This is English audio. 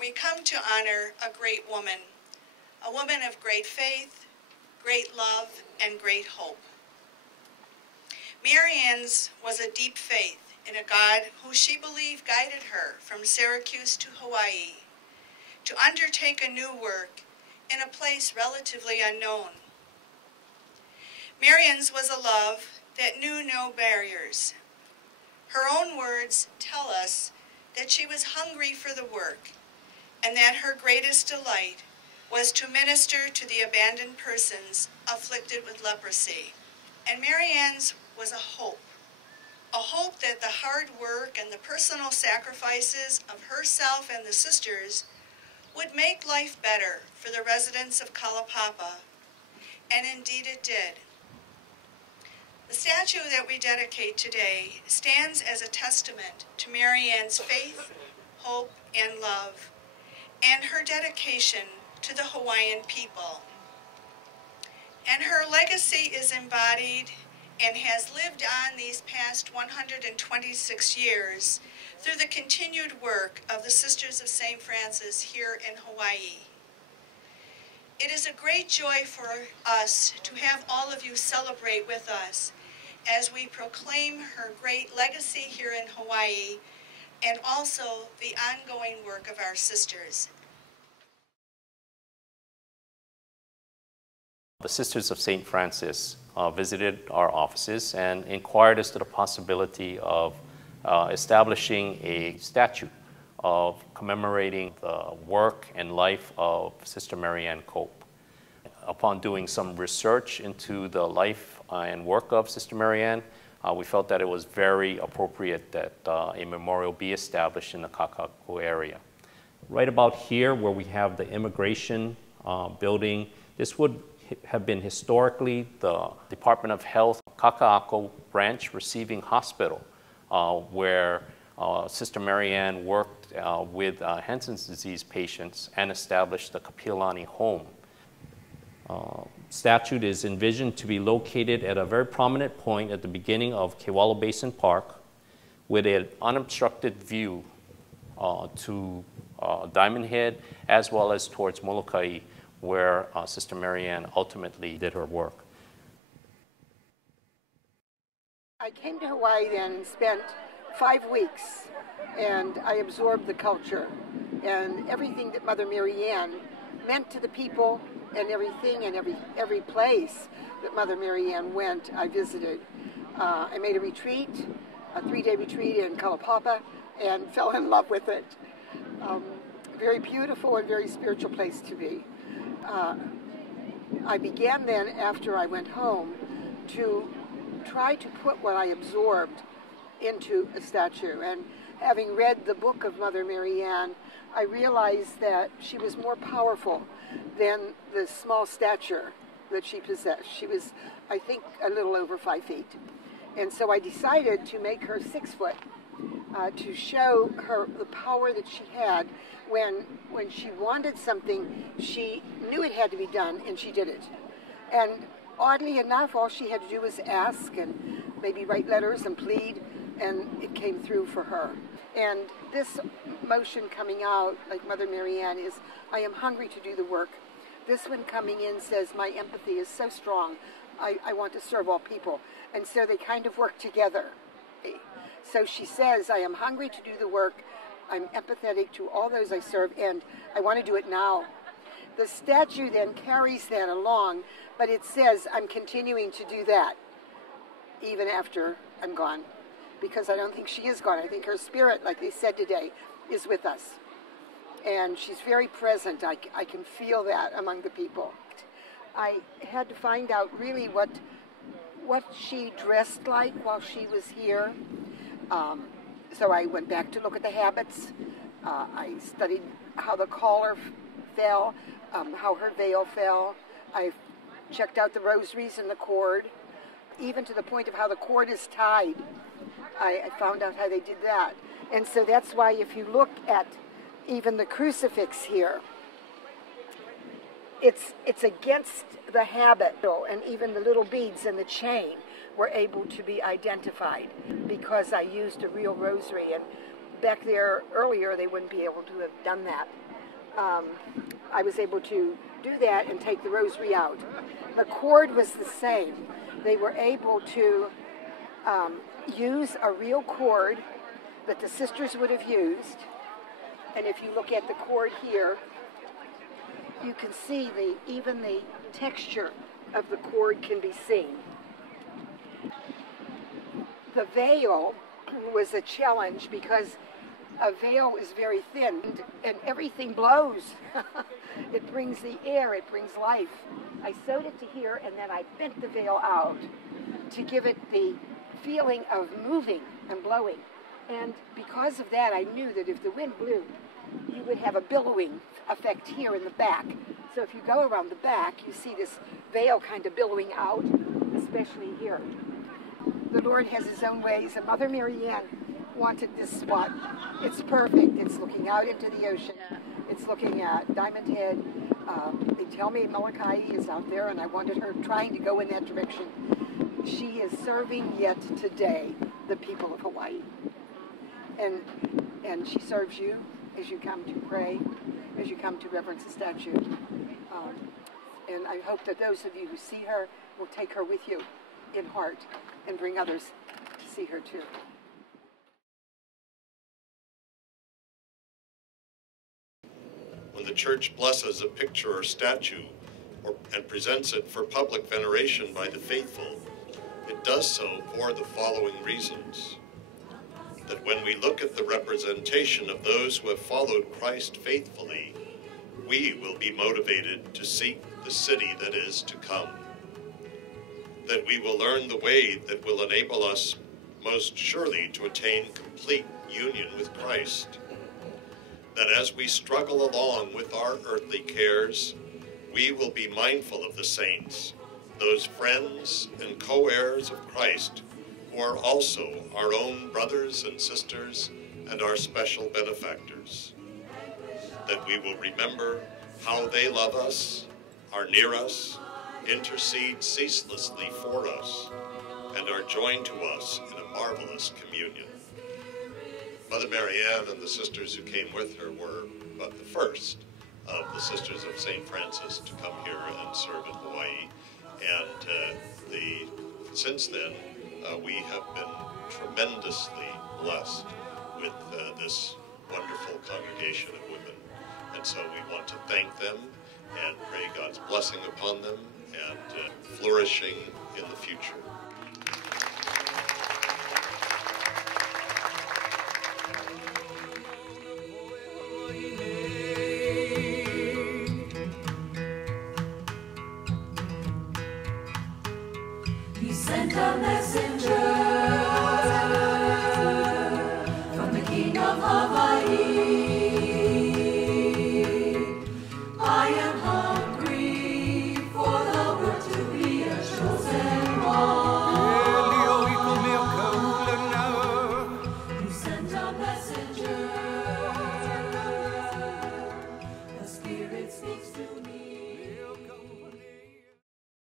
We come to honor a great woman, a woman of great faith, great love, and great hope. Marianne's was a deep faith in a God who she believed guided her from Syracuse to Hawaii to undertake a new work in a place relatively unknown. Marianne's was a love that knew no barriers. Her own words tell us that she was hungry for the work and that her greatest delight was to minister to the abandoned persons afflicted with leprosy. And Marianne's was a hope that the hard work and the personal sacrifices of herself and the sisters would make life better for the residents of Kalaupapa, and indeed it did. The statue that we dedicate today stands as a testament to Marianne's faith, hope, and love, and her dedication to the Hawaiian people. And her legacy is embodied and has lived on these past 126 years through the continued work of the Sisters of St. Francis here in Hawaii. It is a great joy for us to have all of you celebrate with us as we proclaim her great legacy here in Hawaii and also the ongoing work of our sisters. The Sisters of St. Francis visited our offices and inquired as to the possibility of establishing a statue of commemorating the work and life of Sister Marianne Cope. Upon doing some research into the life and work of Sister Marianne, we felt that it was very appropriate that a memorial be established in the Kaka'ako area. Right about here where we have the immigration building, this would have been historically the Department of Health Kaka'ako branch receiving hospital where Sister Marianne worked with Hansen's disease patients and established the Kapilani home. Statue is envisioned to be located at a very prominent point at the beginning of Kewalo Basin Park with an unobstructed view to Diamond Head as well as towards Molokai, where Sister Marianne ultimately did her work. I came to Hawaii and spent 5 weeks, and I absorbed the culture and everything that Mother Marianne meant to the people, and everything and every place that Mother Marianne went, I visited. I made a retreat, a 3-day retreat in Kalaupapa, and fell in love with it. Very beautiful and very spiritual place to be. I began then, after I went home, to try to put what I absorbed into a statue. And having read the book of Mother Marianne, I realized that she was more powerful than the small stature that she possessed. She was, I think, a little over 5 feet. And so I decided to make her 6 foot to show her the power that she had when she wanted something, she knew it had to be done, and she did it. And oddly enough, all she had to do was ask and maybe write letters and plead, and it came through for her. And this motion coming out, like Mother Marianne, is, I am hungry to do the work. This one coming in says, my empathy is so strong, I want to serve all people. And so they kind of work together. So she says, I am hungry to do the work, I'm empathetic to all those I serve, and I want to do it now. The statue then carries that along, but it says, I'm continuing to do that, even after I'm gone. Because I don't think she is gone. I think her spirit, like they said today, is with us. And she's very present. I can feel that among the people. I had to find out really what she dressed like while she was here. So I went back to look at the habits. I studied how the collar fell, how her veil fell. I checked out the rosaries and the cord, even to the point of how the cord is tied. I found out how they did that. And so that's why if you look at even the crucifix here, it's against the habit, and even the little beads and the chain were able to be identified because I used a real rosary, and back there earlier, they wouldn't be able to have done that. I was able to do that and take the rosary out. The cord was the same. They were able to use a real cord that the sisters would have used. And if you look at the cord here, you can see even the texture of the cord can be seen. The veil was a challenge because a veil is very thin and everything blows. It brings the air, it brings life. I sewed it to here and then I bent the veil out to give it the feeling of moving and blowing. And because of that, I knew that if the wind blew, you would have a billowing effect here in the back. So if you go around the back, you see this veil kind of billowing out, especially here. The Lord has his own ways, and Mother Marianne wanted this spot. It's perfect. It's looking out into the ocean. It's looking at Diamond Head. They tell me Molokai is out there, and I wanted her trying to go in that direction. She is serving yet today the people of Hawaii. And she serves you as you come to pray, as you come to reverence the statue. And I hope that those of you who see her will take her with you in heart and bring others to see her too. When the Church blesses a picture or statue and presents it for public veneration by the faithful, it does so for the following reasons. That when we look at the representation of those who have followed Christ faithfully, we will be motivated to seek the city that is to come. That we will learn the way that will enable us most surely to attain complete union with Christ. That as we struggle along with our earthly cares, we will be mindful of the saints, those friends and co-heirs of Christ who are also our own brothers and sisters and our special benefactors. That we will remember how they love us, are near us, intercede ceaselessly for us, and are joined to us in a marvelous communion. Mother Marianne and the sisters who came with her were but the first of the Sisters of St. Francis to come here and serve in Hawaii. And since then, we have been tremendously blessed with this wonderful congregation of women. And so we want to thank them and pray God's blessing upon them and flourishing in the future. He sent a message.